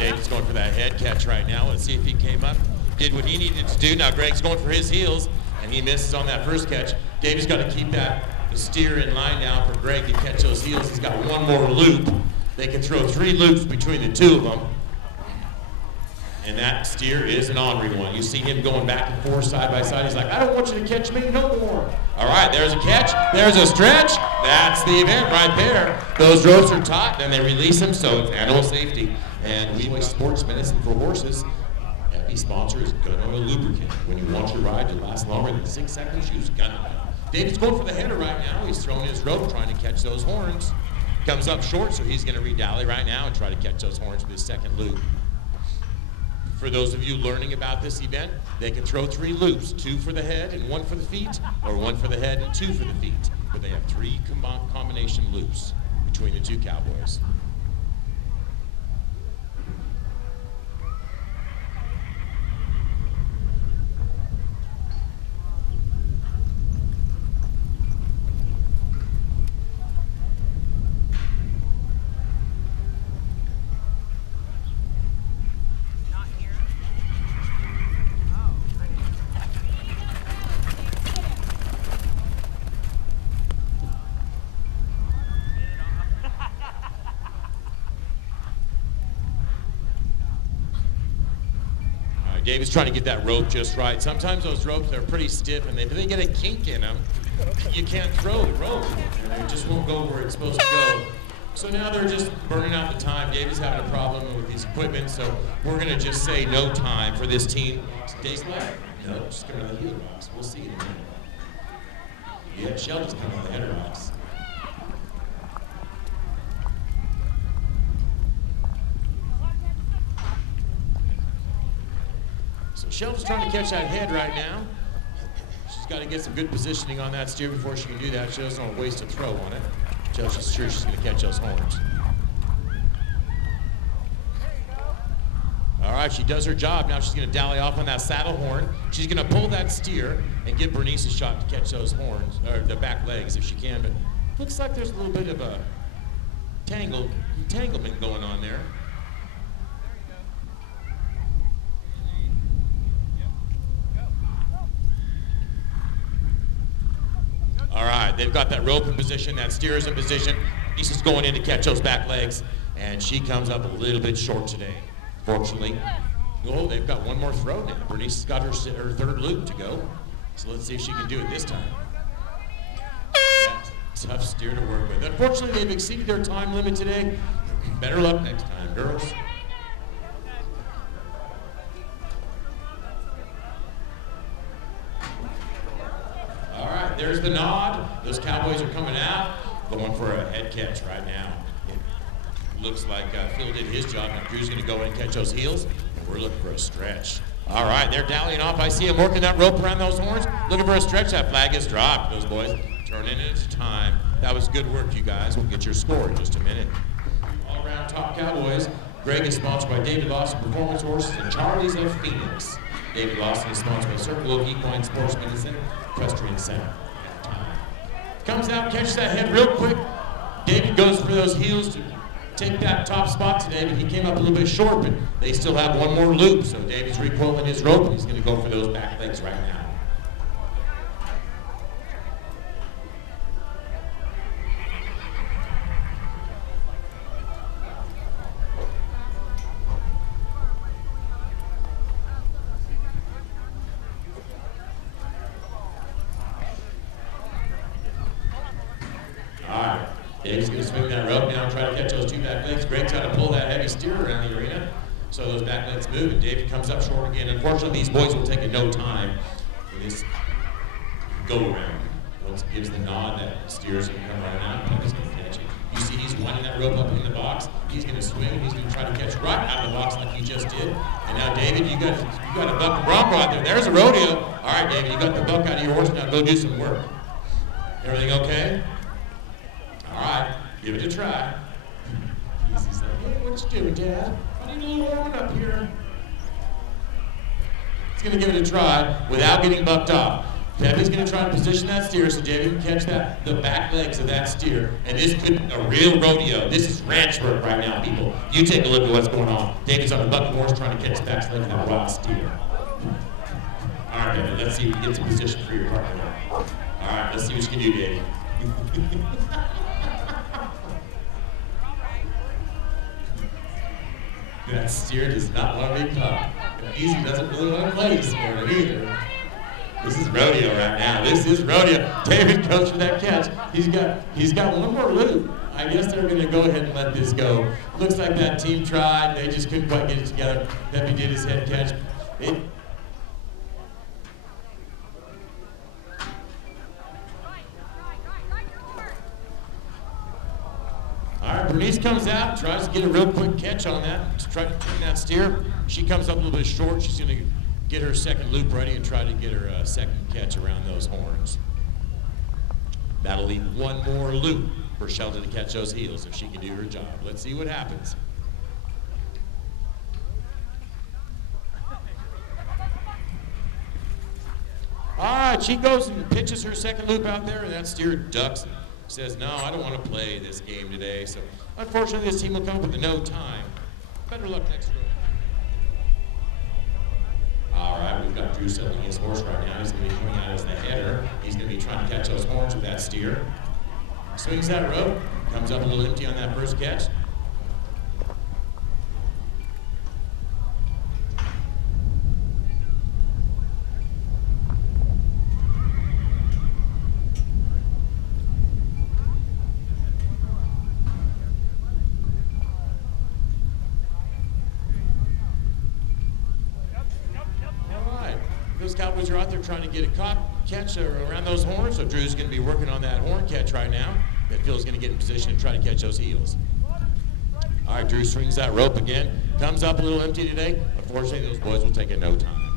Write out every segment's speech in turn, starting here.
David's going for that head catch right now. Let's see if he came up, did what he needed to do. Now Greg's going for his heels, and he misses on that first catch. David's got to keep that steer in line now for Greg to catch those heels. He's got one more loop. They can throw 3 loops between the two of them. And that steer is an ornery one. You see him going back and forth side by side. He's like, I don't want you to catch me no more. All right, there's a catch. There's a stretch. That's the event right there. Those ropes are taut, and they release them, so it's animal safety. And we play sports medicine for horses. Happy sponsor is Gun Oil Lubricant. When you want your ride to last longer than 6 seconds, use Gun Oil. David's going for the header right now. He's throwing his rope, trying to catch those horns. Comes up short, so he's going to redally right now and try to catch those horns with his second loop. For those of you learning about this event, they can throw 3 loops, 2 for the head and 1 for the feet, or 1 for the head and 2 for the feet. But they have 3 combination loops between the 2 cowboys. David's trying to get that rope just right. Sometimes those ropes are pretty stiff, and if they get a kink in them, you can't throw the rope. And it just won't go where it's supposed to go. So now they're just burning out the time. David's having a problem with his equipment, so we're going to just say no time for this team. Dave's left? No, just coming on the heel rocks. We'll see in a minute. Yeah, Sheldon's coming on the header rocks. Shelton's trying to catch that head right now. She's got to get some good positioning on that steer before she can do that. She doesn't want to waste a throw on it until she's sure she's going to catch those horns. All right, she does her job. Now she's going to dally off on that saddle horn. She's going to pull that steer and give Bernice a shot to catch those horns, or the back legs if she can. But looks like there's a little bit of a entanglement going on there. All right, they've got that rope in position, that steer is in position. Bernice is going in to catch those back legs, and she comes up a little bit short today, fortunately. Oh, they've got one more throw now. Bernice has got her 3rd loop to go, so let's see if she can do it this time. That's a tough steer to work with. Unfortunately, they've exceeded their time limit today. Better luck next time, girls. All right, there's the nod. Those cowboys are coming out, going for a head catch right now. It looks like Phil did his job. Now Drew's going to go in and catch those heels, and we're looking for a stretch. All right, they're dallying off. I see him working that rope around those horns, looking for a stretch. That flag is dropped. Those boys turning into time. That was good work, you guys. We'll get your score in just a minute. All around top cowboys. Greg is sponsored by David Lawson Performance Horses and Charlie's of Phoenix. David Lawson is sponsored by Circle Oak Equine Sports Medicine, Equestrian Center. Comes out, catches that head real quick. David goes for those heels to take that top spot today, but he came up a little bit short, but they still have one more loop, so David's recoiling his rope, and he's going to go for those back legs right now. Dave's going to swing that rope now and try to catch those 2 back legs. Greg's got to pull that heavy steer around the arena so those back legs move, and David comes up short again. Unfortunately, these boys will take no time for this go-around. Once it gives the nod, that steer's going to come running out, and he's going to catch it. You see he's winding that rope up in the box. He's going to swing, and he's going to try to catch right out of the box like he just did. And now, David, you got a buck and bronco out there. There's a rodeo. All right, David, you got the buck out of your horse. Now go do some work. Everything okay? All right, give it a try. He's like, hey, what you doing, Dad? I need a little warming up here. He's going to give it a try without getting bucked off. Debbie's going to try to position that steer so Debbie can catch the back legs of that steer. And this could be a real rodeo. This is ranch work right now, people. You take a look at what's going on. Debbie's on the bucking horse trying to catch the back legs of that raw steer. All right, Debbie, let's see if we can get some position for your partner. All right, let's see what you can do, Debbie. That steer does not want to be caught. Easy doesn't really want to play this morning either. This is rodeo right now. This is rodeo. David goes for that catch. He's got one more loop. I guess they're going to go ahead and let this go. Looks like that team tried. They just couldn't quite get it together. Pepe did his head catch. All right, Bernice comes out, tries to get a real quick catch on that, to try to turn that steer. She comes up a little bit short. She's going to get her second loop ready and try to get her second catch around those horns. That'll leave one more loop for Shelton to catch those heels if she can do her job. Let's see what happens. All right, she goes and pitches her second loop out there, and that steer ducks and says, no, I don't want to play this game today. So unfortunately, this team will come up with a no time. Better luck next round. All right, we've got Drew settling his horse right now. He's going to be coming out as the header. He's going to be trying to catch those horns with that steer. Swings that rope, comes up a little empty on that first catch. Those Cowboys are out there trying to get a catch around those horns, so Drew's going to be working on that horn catch right now. That Phil's going to get in position and try to catch those heels. All right, Drew swings that rope again. Comes up a little empty today. Unfortunately, those boys will take it no time.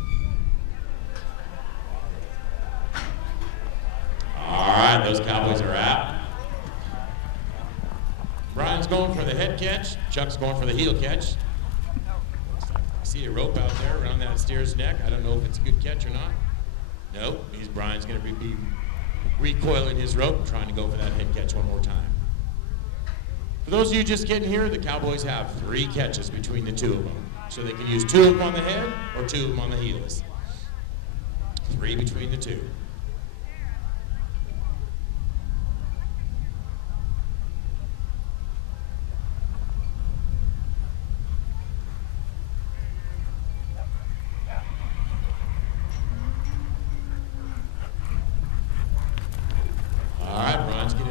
All right, those Cowboys are out. Brian's going for the head catch. Chuck's going for the heel catch. See a rope out there around that steer's neck. I don't know if it's a good catch or not. Nope, Brian's going to be recoiling his rope and trying to go for that head catch one more time. For those of you just getting here, the Cowboys have 3 catches between the 2 of them. So they can use 2 of them on the head or 2 of them on the heels. 3 between the 2.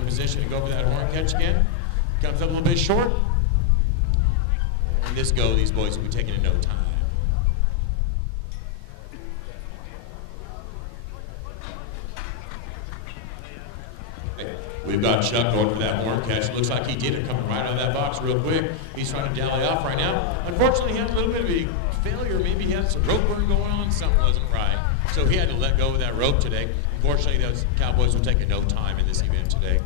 Position to go for that horn catch again. Comes up a little bit short. And this go, these boys will be taking it no time. We've got Chuck going for that horn catch. Looks like he did it, coming right out of that box real quick. He's trying to dally off right now. Unfortunately, he had a little bit of a failure. Maybe he had some rope burn going on. Something wasn't right. So he had to let go of that rope today. Unfortunately, those Cowboys will take it no time in this event today.